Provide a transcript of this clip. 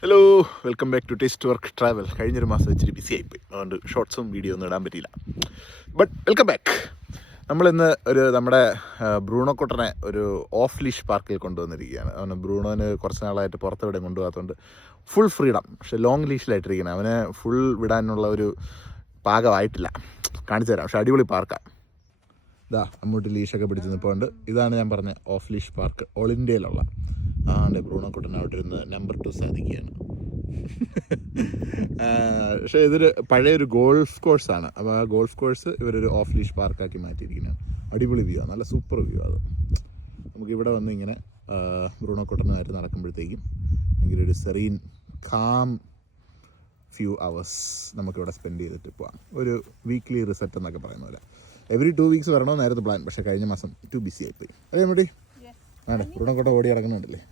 Hello, welcome back to taste work travel. കഴിഞ്ഞൊരു മാസം വെച്ചിട്ട് ബിസി ആയിപ്പോയി, അതുകൊണ്ട് ഷോർട്സും വീഡിയോ ഒന്നും ഇടാൻ പറ്റിയില്ല. But welcome back. നമ്മളിന്ന് നമ്മുടെ ബ്രൂണോ കുട്ടനെ ഒരു ഓഫ് ലീഷ് പാർക്കിൽ കൊണ്ടുവന്നിരിക്കുകയാണ്. അവന് ബ്രൂണോന് കുറച്ച് നാളായിട്ട് പുറത്തെവിടെ കൊണ്ടുപോകാത്തതുകൊണ്ട് ഫുൾ ഫ്രീഡം, പക്ഷേ ലോങ് ലീഷിലായിട്ടിരിക്കുന്നത്. അവനെ ഫുൾ വിടാനുള്ള ഒരു പാകമായിട്ടില്ല. കാണിച്ചു തരാം, പക്ഷേ അടിപൊളി പാർക്കാണ്. ഇതാ അങ്ങോട്ട് ലീഷൊക്കെ പിടിച്ച് നിൽപ്പുണ്ട്. ഇതാണ് ഞാൻ പറഞ്ഞ ഓഫ് ലീഷ് പാർക്ക്, ഓൾ ഇന്ത്യയിലുള്ള. ബ്രൂണോ കുട്ടൻ അവിടെ ഇരുന്ന് നമ്പർ 2 സാധിക്കുകയാണ്. പക്ഷേ ഇതൊരു പഴയൊരു ഗോൾഫ് കോഴ്സാണ്. അപ്പോൾ ആ ഗോൾഫ് കോഴ്സ് ഇവരൊരു ഓഫ് ലീഷ് പാർക്കാക്കി മാറ്റിയിരിക്കുന്നതാണ്. അടിപൊളി വ്യൂ ആണ്, നല്ല സൂപ്പർ വ്യൂ അത്. നമുക്കിവിടെ വന്ന് ഇങ്ങനെ ബ്രൂണോ കുട്ടനുമായിട്ട് നടക്കുമ്പോഴത്തേക്കും ഭയങ്കര ഒരു സെറീൻ കാം ഫ്യൂ അവേഴ്സ് നമുക്കിവിടെ സ്പെൻഡ് ചെയ്തിട്ട് പോകാം. ഒരു വീക്ക്ലി റിസെറ്റ് എന്നൊക്കെ പറയുന്ന പോലെ. എവറി 2 വീക്സ് വരണമെന്നായിരുന്നു പ്ലാൻ, പക്ഷേ കഴിഞ്ഞ മാസം ടു ബിസി ആയിപ്പോയി. അതേ മതി. ബ്രൂണോ കുട്ടൻ ഓടി ഇറങ്ങുന്നുണ്ടല്ലേ.